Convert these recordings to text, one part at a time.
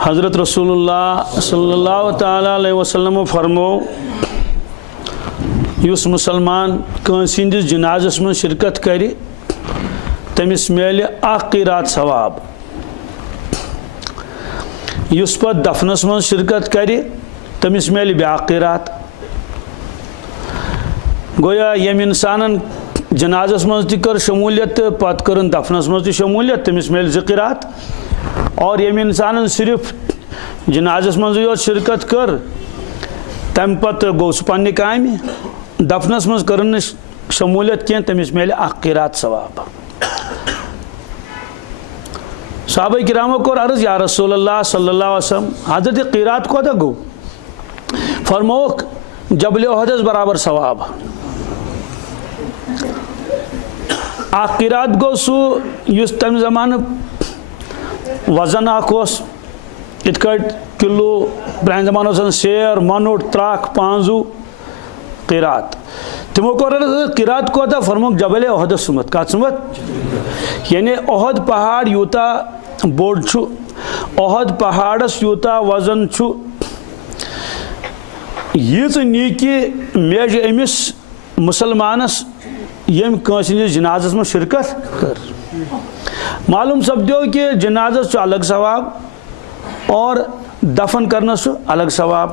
حضرت رسول اللہ صلی اللہ تعالیٰ علیہ وسلم فرمو یس مسلمان کنس ہندس جنازس من شرکت کری تمس میل اخ قیرات ثواب یس پت دفنس من شرکت کری تمس میل بیاکھ قیرات گویا یم انسانن جنازس من تہ کر شمولیت پت کرن دفنس من تہ شمولیت تمس میل 2 قیرات اور یم انسانن صرف جنازس من یوت شرکت کر تم پت گو سہ پنہ کامہ دفنس من کرن شمولیت کی تمس میل 1 قیرات ثواب صحابہ کرامو کور عرض یا رسول اللہ صلی اللہ علیہ وسلم حضرت قیرات کوتا گو فرموک جبل احدس برابر ثواب 1 قیرات گو سو یس تم زمان وزن اخوس ات کٹ کلو پران زمان سیر منٹ ترک پانزو قیرات تمو کور قیرات کوتا فرموک جبل احدس سمت کت سمت یعنی احد پہاڑ یوتا بوڑ چھو احد پہاڑس یوتا وزن چھو یہ نیکی میج امس مسلمانس یم کنس جنازس میں شرکت کر معلوم سپدو کہ جنازس الگ ثواب اور دفن کرنس الگ ثواب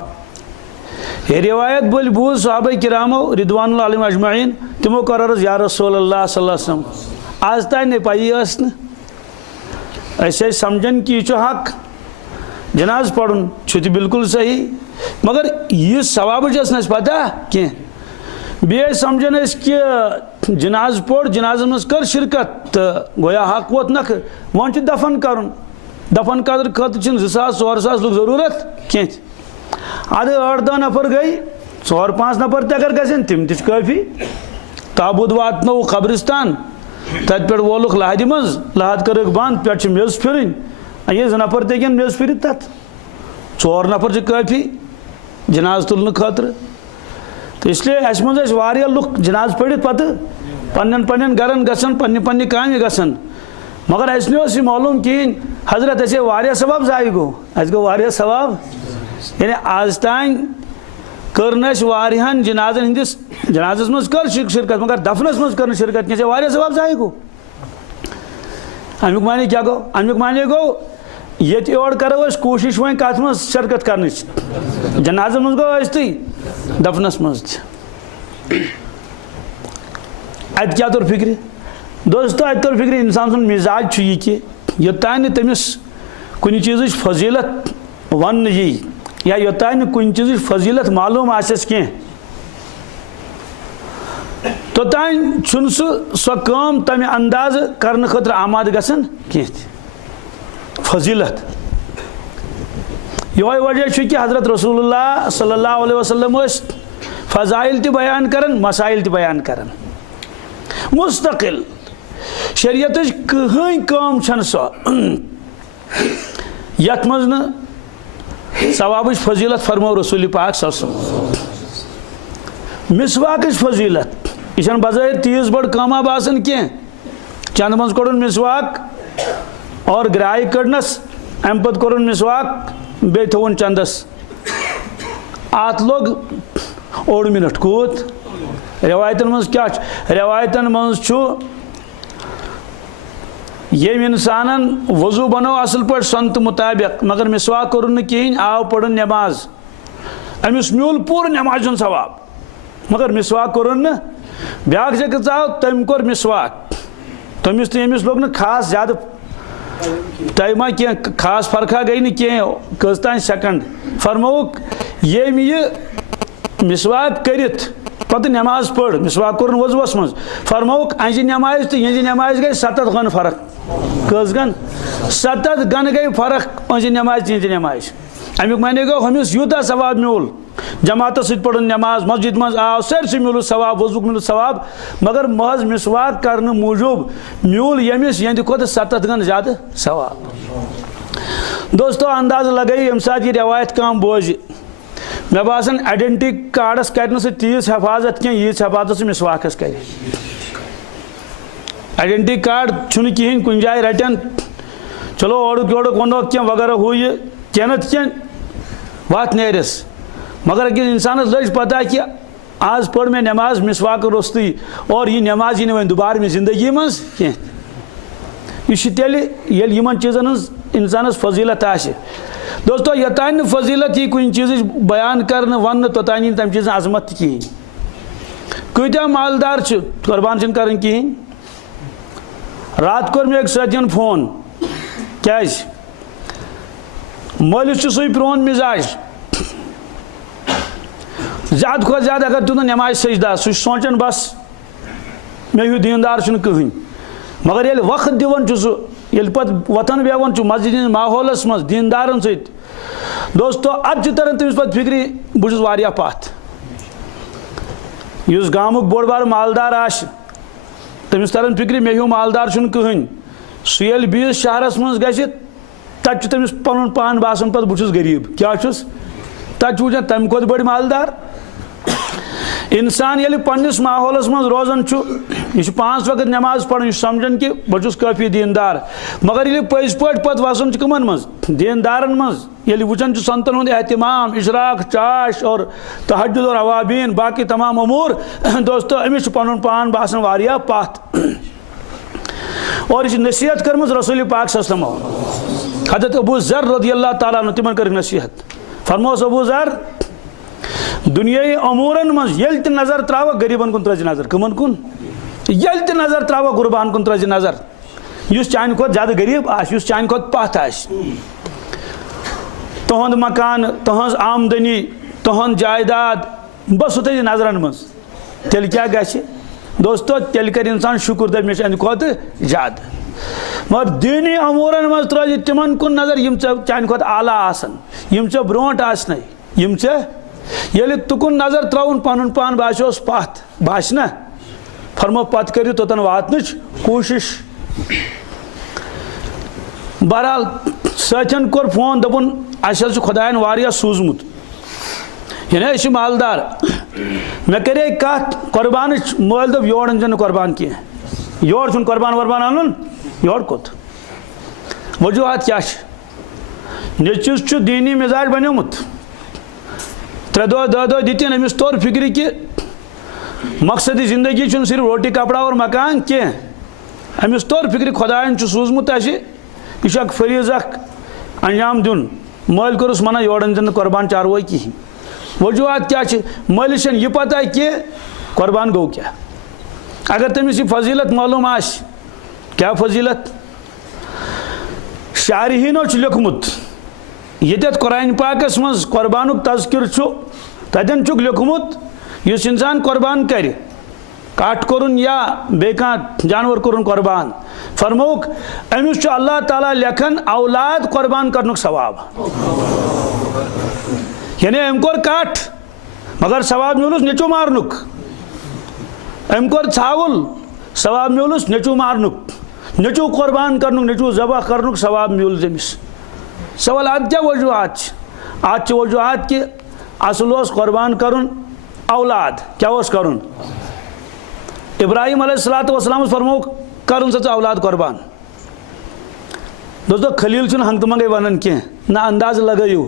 یہ روایت بول بوز صحابہ کرامو رضوان اللہ علیہم اجمعین تمو کر عرض یا رسول اللہ صلی اللہ علیہ وسلم آج تائیں نہیں پائی ایسے سمجھن کہ یہ حق جناز پڑھن چھتی بالکل صحیح مگر یہ ثواب جسنا اس پتہ کی بیائی سمجھن اس کہ جناز پڑھ جناز مز کر شرکت گویا حق ووت نکھ وان چھ دفن کرن دفن قدر خط چھن 2,000-4,000 لوگ ضرورت کی ادھے 8-10 نفر گئی 4-5 نفر تہ اگر گژھن تم تہ کافی تابوت واتنو قبرستان تت پہ وولک لہدِ مز لہد کرک بند پہ میز پھرن یہ 2 نفر تہ گین میز پھرت تت 4 نفر کافی جناز تلن خاطر تو اس لیے اس مز واریاہ لُکھ جناز پڑھت پتہ پنن گرن گژھن پنہ کامہ گژھن مگر اس نے یہ معلوم کہین حضرت اسے واریاہ ثواب ضائع گو اس گو واریاہ ثواب یعنی آج تائیں کرن اس واریاہن جنازن ہندس جنازس مز کر شرکت مگر دفنس مز کرن شرکت کی واریاہ ثواب ضائع گو امیک معنی کیا گو امیک معنی گو یہ اور کرو اس کوشش وہیں کات مز شرکت کرنے جنازن مز گو استی دفنس مز ات کیا طور فکری دوستو ات طور فکری انسان سن مزاج چھو یہ کہ یوتان تمس کن چیز فضیلت ون یہ یا یوتان کن چیز فضیلت معلوم آسس کی توتان چھن سو کام تمہ انداز کرنے خاطر آماد گژھن کی فضیلت یہ وجہ کہ حضرت رسول اللہ صلی اللہ علیہ وسلم فضائل تہ بیان کرن مسائل تہ بیان کرن مستقل شریعت کہیں کام چھن سو یت مز ثواب فضیلت فرمو رسول پاک صلی اللہ علیہ وسلم مسواک فضیلت یہ بظاہر تیز بڑ کاما باسن کی چند مز کڑن مسواک اور گرائی کڑنس ام پت کورن مسواک بے تھون چندس آت لوگ 1 منٹ کوت روایتن مز کیا روایتن مز چھو یم انسانن وضو بنو اصل پہ سنت مطابق مگر مسواک کورن کہین آو پڑن نماز امس میول پور نماز ہن ثواب مگر مسواک کورن بیاکھ جگہ ژاو تم کور مسواک تمس تو یمس لوگ نا خاص زیادہ ٹائما کی خاص فرقہ گئی نا کی کٔژتام سیکنڈ فرموک یم یہ مسواک کرت پتہ نماز پڑھ مسواک کورن وضوس مز فرموک انجہ نماز تو یہ نماز گئی 7 گن فرق کس گن 7 گن گئی فرق انجہ نماز تہذ نماز امیک معنی گو ہمس یوتہ ثواب میول جماعت ست پڑھن نماز مسجد مز آو سرسی میول ثواب وضوک میول ثواب مگر محض مسواک کرنے موجوب میول یمس یہند کھت 7 گن زیادہ ثواب دوستو انداز لگائی یم سات یہ روایت کام بوجھ میں باسان آئیڈینٹی کارڈس کرنے سے تیز حفاظت کی یہ حفاظت سے مسواکس کرے آئیڈینٹی کارڈ چھن کہین کن جائے رٹن چلو اوڑک یوڑک ونو کی وغیرہ ہوئی کینت کین وات نیرس مگر اکس انسانس لج پتہ کہ آج پڑھ میں نماز مسواک رستی اور یہ نماز ہی نوین دوبارہ میں زندگی مز کی یہ تیل یل یمن چیزن انسانس فضیلت آسے دوستو یوتان فضیلت یہ کن چیز بیان کرنے ون توتان تم چیز عظمت کہین کتیا مالدار قربان چھ کرن کہین رات کور میں ایک ساتھین فون کیاز مالس سی پرون مزاج زیادہ کھت زیادہ اگر تم نماز سجدہ سہ سوچان بس مے ہیو دیندار چھ کہین مگر یل وقت دیون یل پت وطن بیوان مسجد ماحولس مز دیندارن ست دوستو اد تران تمس پتہ فکری بہ چھس واریاہ پتھ اس گامک بوڑ بار مالدار آش تمس تران فکری مے ہیو مالدار چھ کہین سہ یل بیس شہرس مز گژھِ تت تمس پن پان باسان پتہ بہ چھس غریب کیا چھس تت وچھان تمہ کھۄتہٕ بٔڑۍ مالدار انسان یل پنس ماحولس مز روزان یہ 5 وقت نماز پڑھن سمجھان کہ بہ چھس کافی دیندار مگر یل پز پٲٹھۍ پتہ وسان کمن مز دیندارن مز یل وچھان سنتن ہند اہتمام اشراق چاش اور تہجد اور اوابین باقی تمام امور دوستو امس پن پان باسان واریاہ پتھ اور یہ نصیحت کرمز رسول پاک صلی اللہ علیہ وسلم حضرت ابو ذر رضی اللہ تعالیٰ عنہ تمن کر نصیحت فرموس ابو ذر دنیای امورن مز یل تہ نظر تراو غریبن کن ترز نظر کمن کن یل تہ نظر تراو غربان کن ترز نظر یس چانہ کھۄتہٕ زیادہ غریب آس یس چانہ کھۄتہٕ پتھ آس تہند مکان تہنز آمدنی تہند جائیداد بس تھی نظرن مز تیل کیا گژھِ دوستو تیل کر انسان شکر دپ مے امہ کھۄتہٕ زیادہ مگر دینی امورن مز ترٛٲوزِ تمن کن نظر یم چانہ کھۄتہٕ اعلیٰ آسن یم ژےٚ برونٛٹھ آسنے یم ییٚلہِ تُکُن نظر ترٛاوُن پنُن پان باسیوس پتھ باسہِ نا فرمو پتہٕ کٔرِو توٚتن واتنٕچ کوٗشش بہرحال سٲتھین کوٚر فون دوٚپُن اَسہِ حظ چھُ خۄدایَن واریاہ سوٗزمُت یعنی أسۍ چھِ مالدار مےٚ کَرے کتھ قۄربانٕچ مٲلۍ دوٚپ یور أنۍزٮ۪ن نہٕ قۄربان کینٛہہ یور چھُنہٕ قۄربان وۄربان اَنُن یور کوٚت وجوٗہات کیٛاہ چھِ نیٚچوِس چھُ دیٖنی مِزاج بنیومُت 3 دۄہ 10 دۄہ دِتِن أمِس توٚر فِکرِ کہِ مقصدِ زندگی چھُنہٕ صرف روٹی کپڑا اور مکان کینٛہہ أمِس توٚر فِکرِ خۄدایَن چھُ سوٗزمُت اَسہِ یہِ چھُ اکھ فریٖض اکھ انجام دیُن مٲلۍ کوٚرُس منع یور أنۍزٮ۪ن نہٕ قۄربان چاروٲے کِہیٖنۍ وجوٗہات کیٛاہ چھِ مٲلِس چھَنہٕ یہِ پتہ کہِ قۄربان گوٚو کیٛاہ اگر تٔمِس یہِ فضیٖلت معلوٗم آسہِ کیٛاہ فضیٖلت شارحیٖنو چھُ لیوٚکھمُت ییٚتٮ۪تھ قرآنِ پاکس منٛز قۄربانُک تذکر چھُ تتٮ۪ن چھُکھ لیوٚکھمُت یُس انسان قۄربان کرِ کٹھ کوٚرُن یا بیٚیہِ کانٛہہ جانور کوٚرُن قۄربان فرمووُکھ أمِس چھُ اللہ تعالیٰ لیکھان اولاد قۄربان کرنُک ثواب یعنی أمۍ کوٚر کٹھ مگر ثواب میوٗلُس نیٚچوٗ مارنُک أمۍ کوٚر ژھاوُل ثواب میوٗلُس نیٚچوٗ مارنُک نیٚچوٗ قۄربان کرنُک نیٚچوٗ ذبح کرنُک ثواب میوٗل أمِس سوال اد کیا وجوہات ات وجوہات کہ اصل اوس قربان کرن اولاد کیا اوس کرن ابراہیم علیہ الصلوۃ والسلام فرمو کرن سا اولاد قربان دوستو خلیل چھن ہنگ تمنگے ونن کی نہ انداز لگایو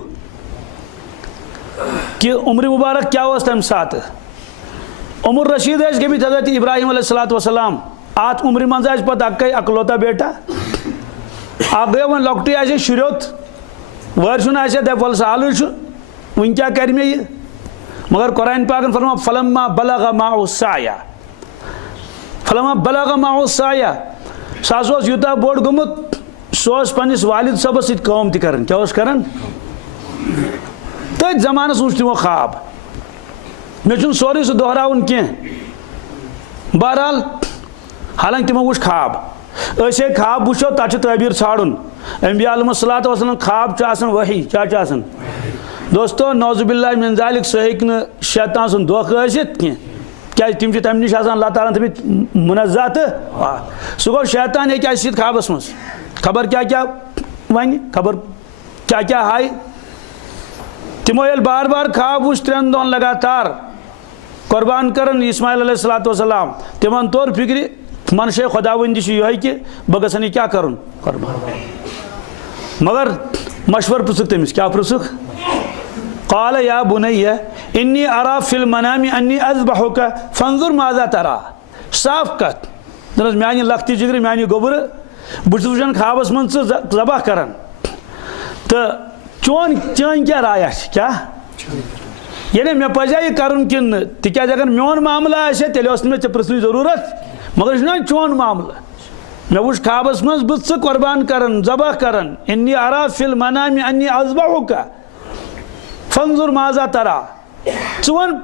کہ عمر مبارک کیا اوس تم سات عمر رشید اس کے بھی حضرت ابراہیم علیہ الصلوۃ والسلام آت عمر منز اس پتہ اکے اکلوتا بیٹا آپ گئے ون لۄکٹُے آسہِ شُریوت وٲرۍ چھُنہٕ آسہِ دپ ول سہلٕے چھُ وٕنۍ کیٛاہ کرِ مےٚ یہِ مگر قرآن پاکن فرمو فلما بلغ معه السعي فلما بلغ معه السعي سُہ ہسا اوس یوٗتاہ بوٚڑ گوٚمُت سُہ اوس پننِس والد صٲبس سۭتۍ کٲم تہِ کران کیٛاہ اوس کران تٔتھۍ زمانس وٕچھ تِمو خواب مےٚ چھُنہٕ سورُے سُہ دۄہراوُن کینٛہہ بہرحال حالانکہِ تِمو وٕچھ خواب أسۍ ہے خواب وٕچھو تتھ چھُ تعبیٖر ژھانڈُن انبیاء علیہم الصلوۃ والسلام خواب چھُ آسان وحی کیٛاہ چھُ آسان دوستو نعوذ باللہ من ذالک سُہ ہیٚکہِ نہٕ شیطان سُنٛد دھوکہٕ ٲسِتھ کینٛہہ کیٛازِ تِم چھِ تمہِ نِش آسان اللہ تعالیٰ ہن تھٲومٕتۍ منزہ تہٕ سُہ گوٚو شیطان ہیٚکہِ اَسہِ یِتھ خوابس منٛز خبر کیٛاہ کیٛاہ وَنہِ خبر کیٛاہ کیٛاہ ہایہِ تِمو ییٚلہِ بار بار خواب وٕچھ 3 دۄہن لگاتار قۄربان کران اسماعیل علیہ الصلوۃ والسلام تِمن توٚر فِکرِ منشے خۄداوندی چھُ یِہوٚے کہِ بہٕ گژھن یہِ کیٛاہ کرُن قۄربان مگر مشور پرسک تمس کیا پرسک قال یا بنی انی ارا فی المنام انی اذبحک فانظر ماذا ترى صاف کت دنس میانی لختی جگر میانی گوبر بہت وچان خوابس من ذبح کران تو چون کیا رایا کیا یعنی مے پزیا یہ کرن کن تکیاز اگر میون معاملہ آسے تیل اس میں پرسنچ ضرورت مگر یہ چون معاملہ مے وچ خوابس من بت قربان کران ذبح کران انی ارا فی المنام انی اذبحک فانظر ماذا ترى ون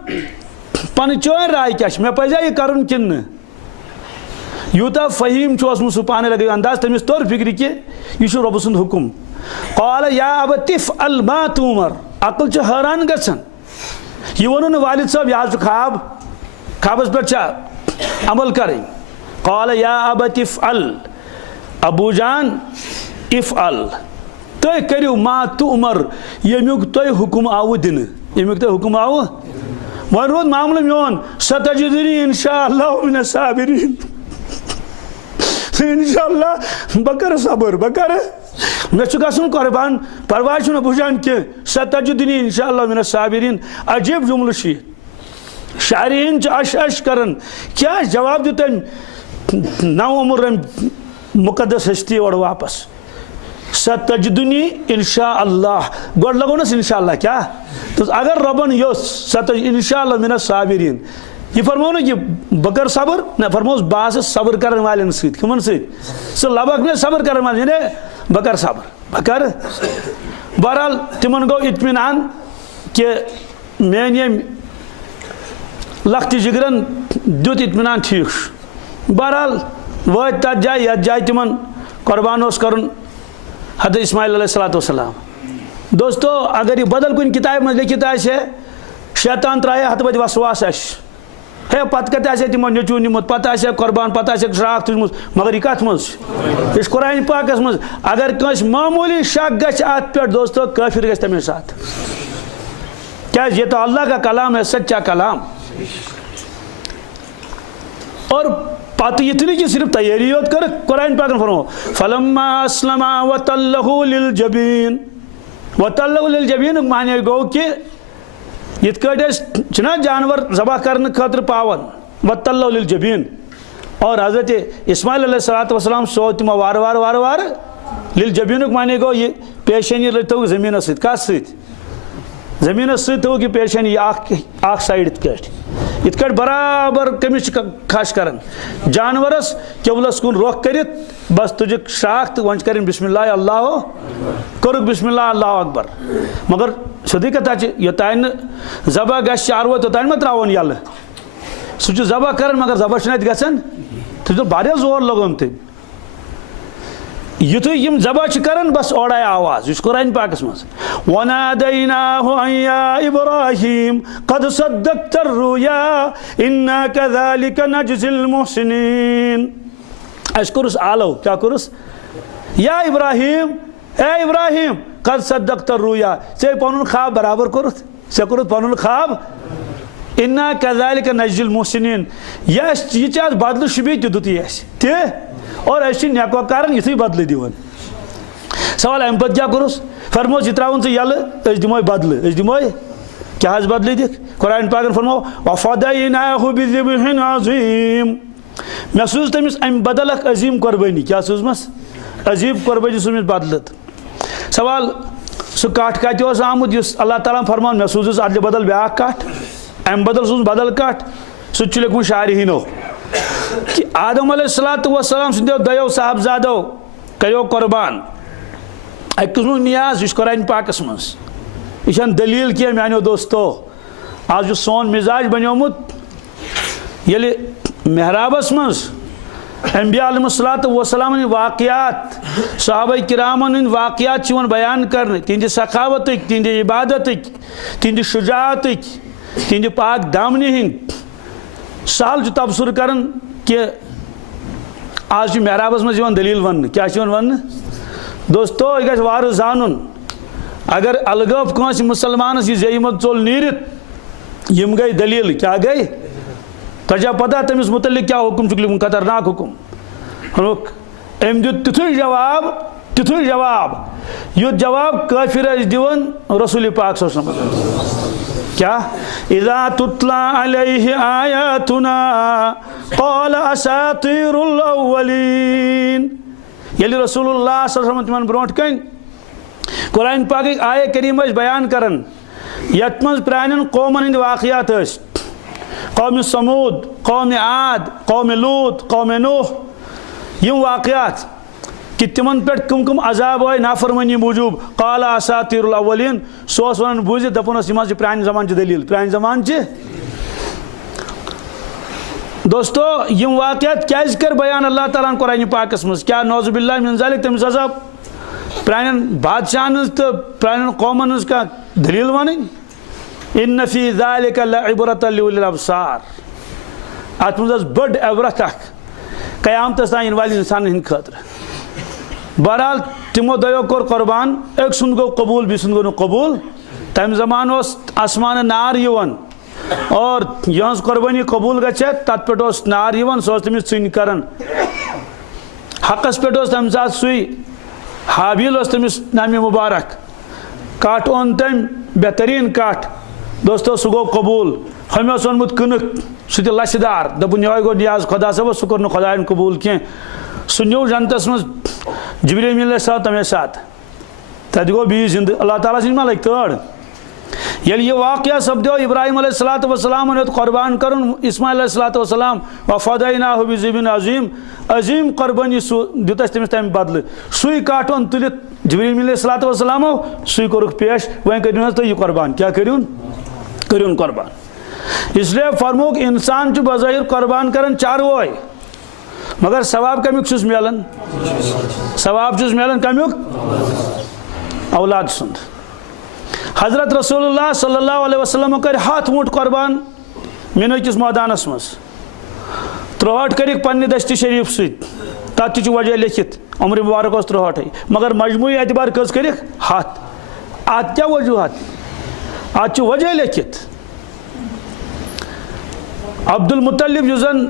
پن چون رائے کیا مے پزیا یہ کرن کن یوتا فہیم سہ پانے لگے انداز تمس طور فکر کہ یہ رب سند حکم قال یا ابت افعل ما تؤمر عقل چھ حیران گژھان یہ ونن والد صاحب یہ خواب خوابس پہ عمل کریں قال یا ابت افعل ابو جان افعل تُہۍ کٔرِو ما تؤمر یمیُک تۄہہِ حکم آوٕ دِنہٕ یمیُک تۄہہِ حکم آوٕ وۄنۍ روٗد معاملہٕ میون ستجدنی انشاء اللہ من الصابرین انشاء اللہ بہ کر صبر بہ کر مے چھ گژھُن قربان پرواے چھُنہٕ بوزان کینٛہہ ستجدنی انشاء اللہ من الصابرین عجیب جملہٕ چھُ یہِ شاعرین چھِ اش اش کران کیا جواب دیُت تٔمۍ نو عمر مقدس ہستی اور واپس ستجدنی انشاء اللہ گۄڈٕ لگو نس انشاء اللہ کیا تو اگر ربن یوٚژھ انشاء اللہ من الصابرین یہ فرمو نا کہ بہ کر صبر نہ فرموس بہٕ صبر کرن والٮ۪ن سۭتۍ کٕمن سۭتۍ سُہ لبکھ مےٚ صبر کرن والٮ۪ن یعنی بہ کر صبر بہ کر بہرحال تمن گوٚو اطمینان کہ میٲنۍ ییٚمۍ لختی جگرن دیُت اطمینان ٹھیک بہرحال وٲتۍ تتھ جایہِ یتھ جایہِ تمن قربان اوس کرُن حضرت اسماعیل علیہ الصلوۃ والسلام دوستو اگر یہ بدل کن کتاب میں لکھت آسے شیطان ترایے ہتھ بد وسواس اسہِ ہے پتہ کتہ آسے تمو نیچو نمت پتہ آسے قربان پتہ آسے شراک تجمت مگر یہ کت مز یہ قرآن پاکس مز اگر کنس معمولی شک گژھِ ات پہ دوستو کافر گژھِ تمے ساتھ کیا یہ تو اللہ کا کلام ہے سچا کلام اور پتہ یہ نہیں کہ صرف تیاری یوت کر قرآن پاک فرمو فلما اسلم وتلہ للجبین وتلہ للجبین معنی گو کہ یت کٹ چھنا جانور ذبح کرنے خاطر پاون وتلہ للجبین اور حضرت اسماعیل علیہ الصلوۃ والسلام سو تمو وار وار وار وار للجبین معنی گو یہ پیشانی لتو زمین ست کس ست زمین ست تو کہ پیشانی اخ سائیڈ ات کٹ برابر کمس کھش کران جانورس قبلس کن رخ کرت بس تجک شاخ تو ون کریں بسم اللہ اللہ کرک بسم اللہ اللہ اکبر مگر سیدھی کتھا یوتان ذبح گژھِ چاروٲے توتان ما تراون یلہٕ سُہ چھُ ذبح کران مگر ذبح چھُنہٕ اَتہِ گژھان تٔمۍ چھُ واریاہ زور لگوٚومُت تٔمۍ یُتھُے یِم ذبح چھِ کران بس اورٕ آیہِ آواز یہِ چھُ قرآن پاکس منٛز وَنادَيْنَاهُ أَن يَا إِبْرَاهِيمُ قَدْ صَدَّقْتَ الرُّؤْيَا إِنَّا كَذَلِكَ نَجْزِي الْمُحْسِنِينَ اَسہِ کوٚرُس آلو کیٛاہ کوٚرُس یا ابراہیم اے ابراہیم قد صدقت الرؤیا ژےٚ پنُن خواب برابر کوٚرُتھ ژےٚ کوٚرُتھ پنُن خواب اِنا كذلك نجزي المحسنين یہ ژےٚ اَتھ بدلہٕ چھُ بیٚیہِ تہِ دِتُے اَسہِ تہِ اور أسۍ چھِ نیکوکارن یِتھُے بدلہٕ دِوان سوال اَمہِ پتہٕ کیٛاہ کوٚرُس فرموس یہِ ترٛاوُن ژٕ یلہٕ أسۍ دِموے بدلہٕ أسۍ دِموے کیٛاہ حظ بدلہٕ دِکھ قرآن پاکن فرمو وفديناه بذبح عظيم مےٚ سوٗز تٔمِس اَمہِ بدل اکھ عظیٖم قۄربٲنی کیٛاہ سوٗزمَس عظیٖم قۄربٲنی سوٗزمٕژ بدلہٕ سوال سُہ کٹھ کتہِ اوس آمُت یُس اللہ تعالیٰ ہن فرمان مےٚ سوٗزُس ادلہِ بدل بیٛاکھ کٹھ اَمہِ بدل سوٗز بدل کٹھ سُہ تہِ چھُ لیکھمُت شارحیٖنو کہ آدم علیہ الصلوۃ والسلام سٕنٛدیو دۄیو صاحبزادو کریو قۄربان اکہِ قٕسمُک نیاز یہِ چھُ قرآن پاکس منٛز یہِ چھنہٕ دلیٖل کینٛہہ میانیو دوستو آز یُس سون مزاج بنیومُت ییٚلہِ محرابس منٛز انبیاء علیہم الصلوۃ والسلام ہٕنٛدۍ واقعات صحابہ کرامن ہٕنٛدۍ واقعات چھِ یِوان بیان کرنہٕ تِہنٛدِ سخاوتٕکۍ تِہنٛدِ عبادتٕکۍ تِہنٛدِ شجاعتٕکۍ تِہنٛدِ پاک دامنہِ ہٕنٛدۍ سہل چھُ تبصرٕ کران کہ آز چھُ محرابس منٛز یِوان دلیٖل وننہٕ کیٛاہ چھُ یِوان وننہٕ دوستو یہِ گژھِ وارٕ زانُن اگر الگٲو کٲنٛسہِ مُسلمانس یہِ زیٚیہِ منٛز ژوٚل نیٖرِتھ یِم گٔے دلیٖل کیٛاہ گٔے تۄہہِ چھا پتہ تٔمِس متعلق کیٛاہ حُکم چھُکھ لیوٗکھمُت خطرناک حُکم أمۍ دیُت تیُتھُے جواب تیتھُے جواب یُتھ جواب کٲفِر ٲسۍ دِوان رسول پاک صلی اللہ علیہ وسلم کیا اذا تتلا علیہ آیاتنا قال اساطیر الاولین ییٚلہِ رسول اللہ صلی اللہ علیہ وسلم تِمن برونٛٹھ کَنۍ قرآن پاکٕکۍ آیے کریم ٲسۍ بیان کران یتھ منٛز پرٛانٮ۪ن قومن ہٕنٛدۍ واقعات ٲسۍ قومِ سموٗد قومِ عاد قومِ لوٗط قومِ نوح یِم واقعات کہ تمن پٮ۪ٹھ کم کم عذاب آئے نافرمانی موجوب قال اساطیر الاولین سو اوس ونان بوٗزِتھ دپان اوس یِم حظ چھِ پرانہِ زمانچہِ دلیٖل پرانہِ زمانچہِ دوستو یم واقعات کیازِ کر بیان اللہ تعالیٰ ہن قرآن پاکس مز کیا نعوذ باللہ من ذالک تٔمِس ہسا پرانٮ۪ن بادشاہن ہٕنٛز تہٕ پرانٮ۪ن قومن ہٕنٛز کانٛہہ دلیٖل ونٕنۍ ان فی ذالک لعبرۃ لأولی الابصار اتھ منٛز ٲس بٔڑ عبرت اکھ قیامتس تام یِنہٕ والٮ۪ن انسانن ہٕنٛدِ خٲطرٕ بہرحال تمو دۄیو کوٚر قربان أکۍ سُنٛد گوٚو قبوٗل بیٚیہِ سُنٛد گوٚو نہٕ قبوٗل تمہِ زمانہٕ اوس آسمانہٕ نار یِوان اور یہٕنٛز قۄربٲنی قبوٗل گژھِ تتھ پٮ۪ٹھ اوس نار یِوان سۄ ٲس تٔمِس ژٕنۍ کران حقس پٮ۪ٹھ اوس تمہِ ساتہٕ سُے حابیٖل اوس تٔمِس نامہِ مُبارک کٹھ اوٚن تٔمۍ بہتریٖن کٹھ دوستو سُہ گوٚو قبوٗل ہُمۍ اوس اوٚنمُت کٕنٕک سُہ تہِ لچھِ دار دوٚپُن یِہوے گوٚو نیاز خۄدا صٲبس سُہ کوٚر نہٕ خۄداین قبوٗل کینٛہہ سُہ نیوٗ جنتس منٛز جبریٖل امیٖن علیہ السلام تمے ساتہٕ تتہِ گوٚو بیٚیہِ زندٕ اللہ تعالیٰ سٕنٛدۍ ما لگہِ تٲر ییٚلہِ یہِ واقعہ سپدیو ابراہیم علیہ الصلوۃ والسلامن ہیوٚت قۄربان کرُن اسماعیل علیہ الصلوۃ والسلام وفدیناہ بذبحٍ عظیٖم عظیٖم قۄربٲنی سُہ دیُت اَسہِ تٔمِس تمہِ بدلہٕ سُے کٹھ اوٚن تُلِتھ جبریٖل امیٖن علیہ الصلوۃ والسلامو سُے کوٚرُکھ پیش وۄنۍ کٔرِو حظ تُہۍ یہِ قۄربان کیٛاہ کٔرِوُن قۄربان اس لیے فرمووُکھ انسان چھُ بظٲہر قۄربان کران چاروٲے مگر ثواب کمیُک چھُس ملان ثواب چھُس ملان کمیُک اولاد سُنٛد حضرت رسول اللہ صلی اللہ علیہ وسلم کر 100 ووٗنٛٹ قۄربان مینو کِس مٲدانس منٛز 63 کٔرِکھ پننہِ دٔستی شریٖف سۭتۍ تتھ تہِ چھُ وجہ لیکھِتھ عمرِ مُبارک اوس 63 مگر مجموعی اعتبار کٔژ کٔرِکھ 100 اتھ کیٛاہ وجوٗہات اتھ چھُ وجہ لیکھِتھ عبدالمطلب یُس زن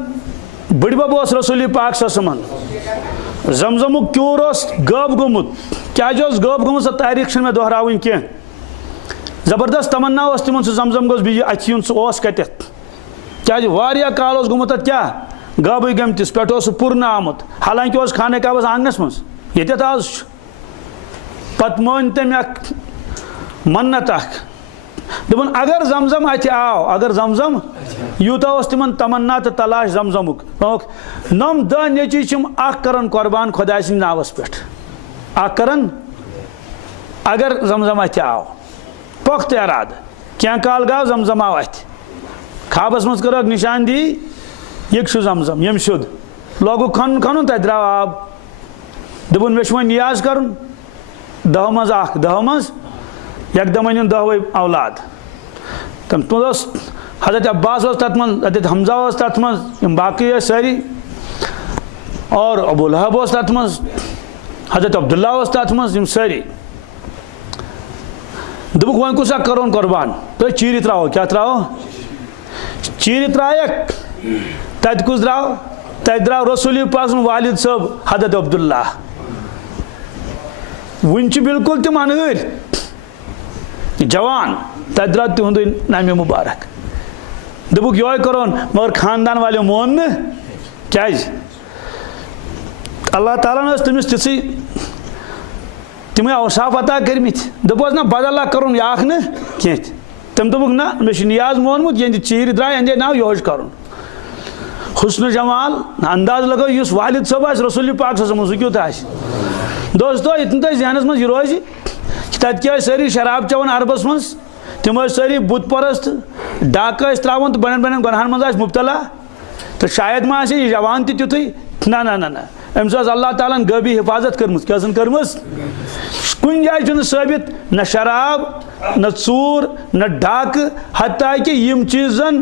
بٕڈبب اوس رسول پاک صلی اللہ علیہ وسلم زمزمُک کیوٗر اوس غٲب گوٚمُت کیازِ اوس غٲب گوٚمُت سۄ تٲریٖخ چھنہٕ مےٚ دۄہراوٕنۍ کینٛہہ زبردست تمنا اوس تِمن سُہ زمزم گوٚژھ بیٚیہِ اَتھِ یُن سُہ اوس کتٮ۪تھ کیازِ واریاہ کال اوس گوٚمُت تتھ کیٛاہ غٲبٕے گٔمتِس پٮ۪ٹھ اوس سُہ پُرنہٕ آمُت حالانکہِ اوس خانہ کعبس آنگنس منٛز ییٚتٮ۪تھ آز چھُ پتہٕ مٲنۍ تٔمۍ اکھ منت اکھ دوٚپُن اگر زمزم اتھِ آو اگر زمزم یوٗتاہ اوس تِمن تمنا تہٕ تلاش زمزمُک دوٚپُکھ نۄم 10 نیٚچِی چھِم اکھ کران قۄربان خۄداے سٕنٛدِ ناوس پٮ۪ٹھ اکھ کران اگر زمزم اتھِ آو پۄختہٕ ارادٕ کینٛہہ کال گوٚو زمزم آو اتھِ خابس منٛز کٔرٕکھ نِشاندی یہِ چھُ زمزم ییٚمہِ سیوٚد لوگُکھ کھنُن تتہِ درٛاو آب دوٚپُن مےٚ چھُ وۄنۍ نیاز کرُن 10 منٛز اکھ 10 منٛز یکدم أنِن 10وے اولاد تمہِ منٛز اوس حضرت عباس اوس تتھ منٛز حضرت حمزہ اوس تتھ منٛز یِم باقٕے ٲسۍ سٲری اور ابوٗ لہب اوس تتھ منٛز حضرت عبداللہ اوس تتھ منٛز یِم سٲری دوٚپُکھ وۄنۍ کُس اکھ کرون قۄربان تُہۍ چیٖرِ ترٛاوو کیٛاہ ترٛاوو چیٖرِ ترٛایکھ تتہِ کُس درٛاو تتہِ درٛاو رسول پاک سُنٛد والد صٲب حضرت عبداللہ وُنہِ چھِ بالکل تِم انہٲرۍ جوان تتہِ درٛاو تِہُنٛدُے نامہِ مُبارک دوٚپُکھ یہوے کرون مگر خاندان والیو مون نہٕ کیازِ اللہ تعالیٰ ہن ٲس تٔمِس تِژھٕے تِمے اوصاف عطا کٔرمٕتۍ دوٚپہوس نہ بدل اکھ کرُن یہِ اکھ نہٕ کینٛہہ تٔمۍ دوٚپُکھ نہ مےٚ چھُ نیاز مونمُت ییٚلہِ چیٖرِ درٛاے اندے ناو یِہوے چھُ کرُن حسنہٕ جمال انداز لگٲیِو یُس والد صٲب آسہِ رسول پاک صلی اللہ علیہ وسلم سُہ کیُتھ آسہِ دوستو ییٚتٮ۪ن تۄہہِ ذہنس منٛز یہِ روزِ کہ تتہِ کیٛاہ ٲسۍ سٲری شراب چٮ۪وان عربس منٛز تِم ٲسۍ سٲری بُت پرست ڈاکہٕ ٲسۍ ترٛاوان تہٕ بڑٮ۪ن بڑٮ۪ن گۄنہن منٛز ٲسۍ مُبتلا تہٕ شاید ما آسہِ یہِ جوان تہِ تیُتھُے نہ أمِس ٲس اللہ تعالیٰ ہن غٲبی حفاظت کٔرمٕژ کیٛاہ ٲسن کٔرمٕژ کُنہِ جایہِ چھُنہٕ ثٲبت نہ شراب نہ ژوٗر نہ ڈاکہٕ حتیٰ کہِ یِم چیٖز زن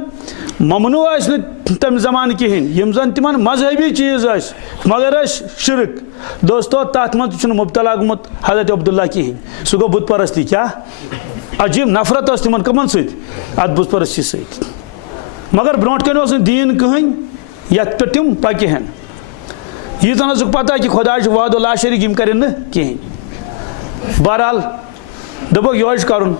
ممنوٗع ٲسۍ نہٕ تمہِ زمانہٕ کِہینۍ یِم زن تِمن مذہبی چیٖز ٲسۍ مگر ٲسۍ شرک دوستو تتھ منٛز تہِ چھُنہٕ مُبتلا گوٚمُت حضرت عبداللہ کِہینۍ سُہ گوٚو بُت پرستی کیٛاہ عجیٖب نفرت ٲس تِمن کٕمن سۭتۍ اتھ بُت پرستی سۭتۍ مگر برونٛٹھ کَنہِ اوس نہٕ دیٖن کٕہٕنۍ یتھ پٮ۪ٹھ تِم پکہِ ہن یہ تنس پتہ کہ خدا وعد لا شریک یم کرن کہیں. بہرحال دپک یہ کرن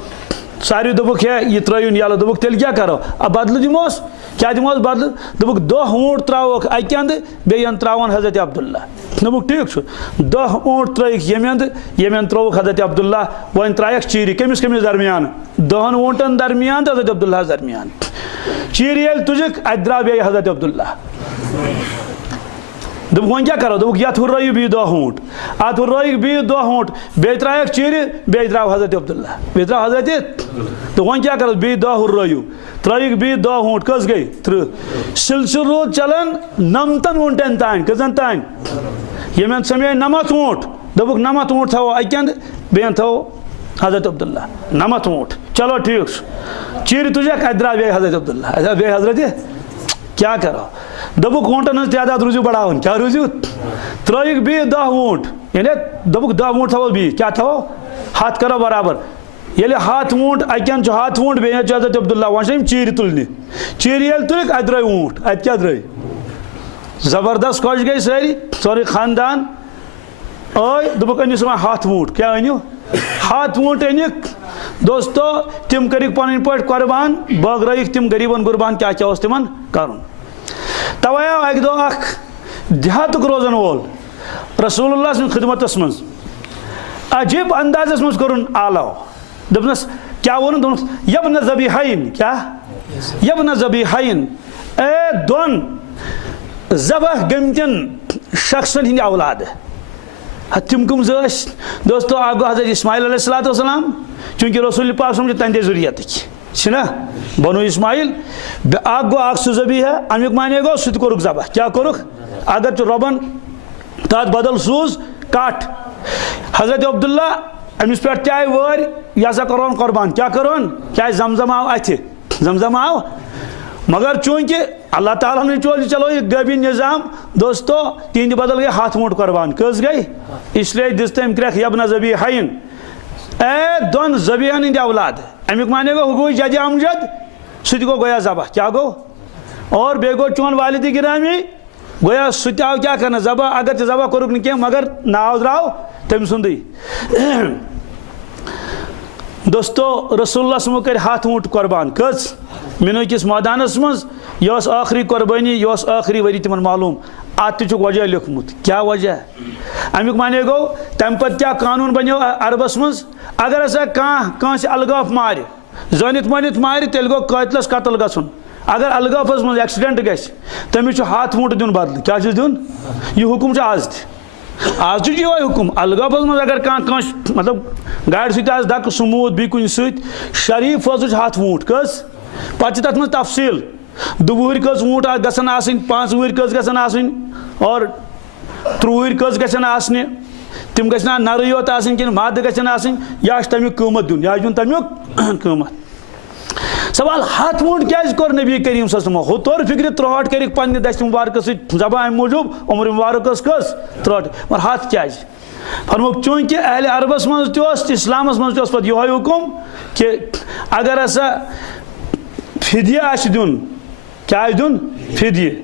ساری دپک ہے یہ ترٛٲیُن یلہٕ دپک تیٚلہِ کیٛاہ کرو بدلہٕ دموس کیٛاہ دموس بدلہٕ دپک 10 اوٗنٹ ترٛاوہوکھ اَکہِ اندٕ بیٚیہِ اندٕ ترٛاوون حضرت عبداللہ. دپک ٹھیٖک چھُ 10 اوٗنٹ ترٛٲیِکھ ییٚمہِ اندٕ ترٛووُکھ حضرت عبداللہ. وۄنۍ ترٛایَکھ چیٖرِ کٔمِس درمیان 10 اوٗنٹن درمیان تہٕ حضرت عبداللہ درمیان. چیٖرِ ییٚلہِ تُجِکھ اَتہِ درٛاو بیٚیہِ حضرت عبداللہ. دپک وۄنۍ کیٛاہ کرو دپک یتھ ہُررٲیِو بیٚیہِ 10 اوٗنٹ اتھ ہُررٲیِکھ بیٚیہِ 10 اوٗنٹ بیٚیہِ ترٛایَکھ چیٖرِ بیٚیہِ درٛاو حضرت عبداللہ بیٚیہِ درٛاو حضرت تہٕ وۄنۍ کیٛاہ کرو بیٚیہِ 10 ہُررٲیِو ترٛٲیِکھ بیٚیہِ 10 اوٗنٹ کٔژ گٔے 30. سلسلہٕ روٗد چلان 90 اوٗنٹن تانۍ کٔژن تانۍ ییٚمہِ اندٕ سمے 90 اوٗنٹ دپک 90 اوٗنٹ تھاوو اَکہِ اندٕ بیٚیہِ اندٕ تھاوو حضرت عبداللہ 90 اوٗنٹ. چلو ٹھیٖک چھُ چیٖرِ تُجکھ اَتہِ درٛاو بیٚیہِ حضرت عبداللہ اَتہِ درٛاو بیٚیہِ حضرت کیٛاہ کرو دپک اوٗنٹن ہٕنٛز تعداد روٗزِو بڑاوٕنۍ کیٛاہ روٗزِو ترٛٲیِکھ بیٚیہِ 10 اوٗنٹ یعنی دپک 10 اوٗنٹ تھاوو بیٚیہِ کیٛاہ تھاوو 100 کرو برابر. ییٚلہِ 100 اوٗنٹ اَکہِ اندٕ چھُ 100 اوٗنٹ بیٚیہِ اندٕ چھُ حضرت عبداللہ وۄنۍ چھِ یِم چیٖرِ تُلنہِ چیٖرِ ییٚلہِ تُلِکھ اَتہِ درٛٲے اوٗنٹ اَتہِ کیٛاہ درٛٲے زبردست خۄش گٔے سٲری سورُے خاندان ٲے دوٚپُکھ أنِو سا وۄنۍ 100 اوٗنٹ کیٛاہ أنِو 100 اوٗنٹ أنِکھ دوستو تِم کٔرِکھ پنٕنۍ پٲٹھۍ قۄربان بٲگرٲیِکھ تِم غریٖبن قُربان کیٛاہ کیٛاہ اوس تِمن کرُن. توے آو اکہِ دۄہ اکھ دیہاتُک روزن وول رسول اللہ سٕنٛدِ خدمتس منٛز عجیب اندازس منٛز کوٚرُن آلو دوٚپنس کیٛاہ ووٚنُن دوٚپنس یبنہ ذبیحین کیٛاہ یبنہ ذبیحین اے دۄن ذبح گٔمتٮ۪ن شخصن ہٕنٛدۍ اولاد. تِم کٕم زٕ ٲسۍ دوستو اکھ گوٚو حضرت اسماعیل علیہ الصلوۃ والسلام چوٗنٛکہِ رسول پاک صٲب چھِ تہنٛدے ذُریتٕکۍ چھِنا بنو اسماعیل. اکھ گوٚو اکھ سُہ ذبیحہ امیُک معنی گوٚو سُہ تہِ کوٚرُکھ ذبح کیٛاہ کوٚرُکھ اگر چھُ رۄبن تتھ بدل سوٗز کٹھ. حضرت عبداللہ أمِس پٮ۪ٹھ تہِ آیہِ وٲرۍ یہِ ہسا کَرون قۄربان کیٛاہ کَرون کیٛازِ زمزم آو اَتھِ زمزم آو مگر چوٗنٛکہِ اللہ تعالیٰ ہن چلو یہِ غٲبی نظام دوستو تِہنٛدِ بدل گٔے 100 اوٗنٹ قۄربان کٔژ گٔے اسلیے دِژ تٔمۍ کرٛٮ۪کھ یبنہ ذبیحین اے دۄن ذبیحن ہٕنٛدۍ اولاد. امیُک معنی گوٚو ہُہ گوٚو جدِ امجد سُہ تہِ گوٚو گویا ذبح کیٛاہ گوٚو اور بیٚیہِ گوٚو چون والدِ گرامی گویا سُہ تہِ آو کیٛاہ کرنہٕ ذبح اگر ژےٚ ذبح کوٚرُکھ نہٕ کینٛہہ مگر ناو درٛاو تٔمۍ سُنٛدٕے. دوستو رسول اللہ صٲبن کٔرۍ 100 اوٗنٹ قۄربان کٔژ مِنہٕ کِس مٲدانس منٛز یہِ ٲس ٲخری قۄربٲنی یہِ اوس ٲخری ؤری تِمن معلوٗم. اتھ تہِ چھُکھ وجہ لیوکھمُت کیٛاہ وجہ امیُک معنی گوٚو تمہِ پتہٕ کیٛاہ قانوٗن بنیو عربس منٛز اگر ہسا کانٛہہ کٲنٛسہِ الگاف مارِ زٲنِتھ مٲنِتھ مارِ تیٚلہِ گوٚو قٲتلس قتل گژھُن. اگر الگافس منٛز ایکسیڈنٹ گژھِ تٔمِس چھُ 100 اوٗنٹ دیُن بدلہٕ کیٛاہ چھُس دیُن یہِ حُکم چھُ آز تہِ آز تہِ چھُ یِہوے حُکم الگافس منٛز اگر کانٛہہ کٲنٛسہِ مطلب گاڑِ سۭتۍ آسہِ دکہٕ سُہ موٗد بیٚیہِ کُنہِ سۭتۍ شریٖف فٲصلہٕ چھُ 100 اوٗنٹ کٔژ پتہٕ چھِ تتھ منٛز تفصیٖل 2 وُہٕرۍ کٔژ اوٗنٹ گژھن آسٕنۍ 5 وُہٕرۍ کٔژ گژھن آسٕنۍ اور 3 وُہٕرۍ کٔژ گژھن آسنہِ تِم گژھِ نہ نرٕے یوت آسٕنۍ کِنہٕ مادٕ گژھن آسٕنۍ یا چھُ تمیُک قۭمتھ دیُن یا چھُ دیُن تمیُک قۭمتھ. سوال 100 اوٗنٹ کیٛازِ کوٚر نبی کریم صلی اللہ علیہ وسلمو ہُہ توٚر فِکرِ 63 کٔرِکھ پننہِ دستہِ مُبارکہٕ سۭتۍ ذبح امہِ موٗجوٗب عمر مُبارک ٲس کٔژ 63 مگر 100 کیٛازِ فرمووُکھ چوٗنٛکہِ اہلِ عربس منٛز تہِ اوس اسلامس منٛز تہِ اوس پتہٕ یِہوے حُکم کہِ اگر ہسا فِدیہِ آسہِ دیُن کیٛاہ آسہِ دیُن فِدیہِ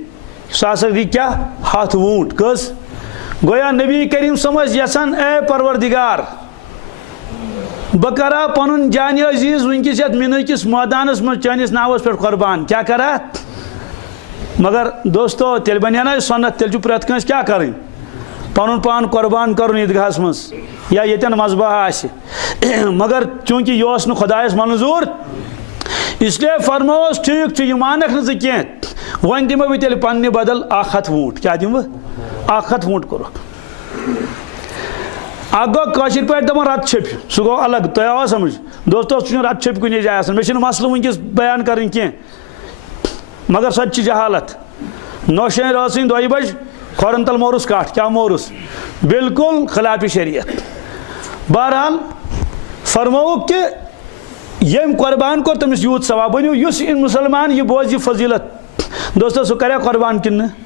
سُہ ہسا دی کیٛاہ 100 اوٗنٹ کٔژ گویا نبی کریم صٲب ٲسۍ یژھان اے پروردگار بہٕ کرا پنُن جانہِ عزیٖز وٕنکیٚس یتھ مِنہٕ کِس مٲدانس منٛز چٲنِس ناوس پٮ۪ٹھ قۄربان کیٛاہ کرا مگر دوستو تیٚلہِ بنہِ نا یہِ سۄنت تیٚلہِ چھُ پرٛٮ۪تھ کٲنٛسہِ کیٛاہ کرٕنۍ پنُن پان قۄربان کرُن عیٖدگاہس منٛز یا ییٚتٮ۪ن مذبح آسہِ مگر چوٗنٛکہِ یہِ اوس نہٕ خۄدایس منظوٗر اسلیے فرمووُس ٹھیٖک چھُ یہِ مانکھ نہٕ ژٕ کینٛہہ وۄنۍ دِمو بہٕ تیٚلہِ پننہِ بدل 100 اوٗنٹ کیٛاہ دِمہٕ بہٕ 100 اوٗنٹ کوٚرُکھ. اکھ گوٚو کٲشِر پٲٹھۍ دپان رتہٕ چھٔپۍ سُہ گوٚو الگ تۄہہِ آوا سمجھ دوستو سُہ چھُنہٕ رتہٕ چھٔپۍ کُنی جایہِ آسان مےٚ چھُنہٕ مسلہٕ وٕنکیٚس بیان کرٕنۍ کینٛہہ مگر سۄ تہِ چھِ جہالت نوشٲنۍ رٲژ سٕنٛدِ 2 بجہِ کھۄرن تل مورُس کٹھ کیٛاہ مورُس بالکل خلافِ شریعت. بہرحال فرمووُکھ کہ ییٚمۍ قۄربان کوٚر تٔمِس یوٗت ثواب ؤنِو یُس مُسلمان یہِ بوزِ یہِ فضیٖلت دوستو سُہ کریا قۄربان کِنہٕ نہٕ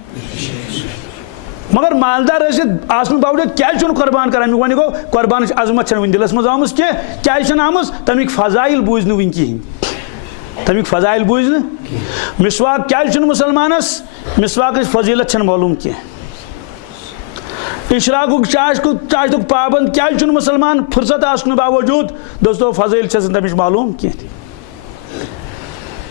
مگر مالدار ٲسِتھ آسنہٕ باوجوٗد کیٛازِ چھُنہٕ قۄربان کران امیُک وَنہِ گوٚو قۄربانٕچ عظمت چھنہٕ وُنہِ دِلس منٛز آمٕژ کینٛہہ کیٛازِ چھنہٕ آمٕژ تمیُک فضایل بوٗزۍ نہٕ وُنہِ کِہینۍ تمیُک فضایل بوٗزۍ نہٕ مسواک کیٛازِ چھُنہٕ مُسلمانس مسواکٕچ فضیٖلت چھنہٕ معلوٗم کینٛہہ اشراق چاشت پابند کیا چھ مسلمان فرصت آسن باوجود دوستو فضیل چھ تمچ معلوم کی